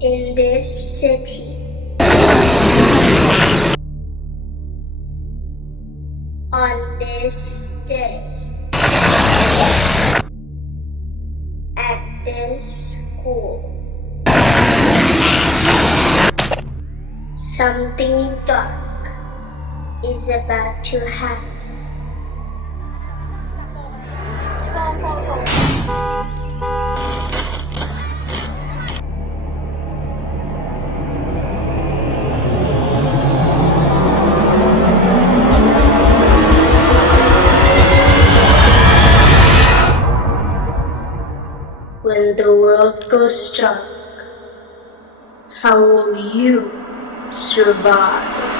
in this city. On this day, at this school, something dark is about to happen. When the world goes dark, how will you survive?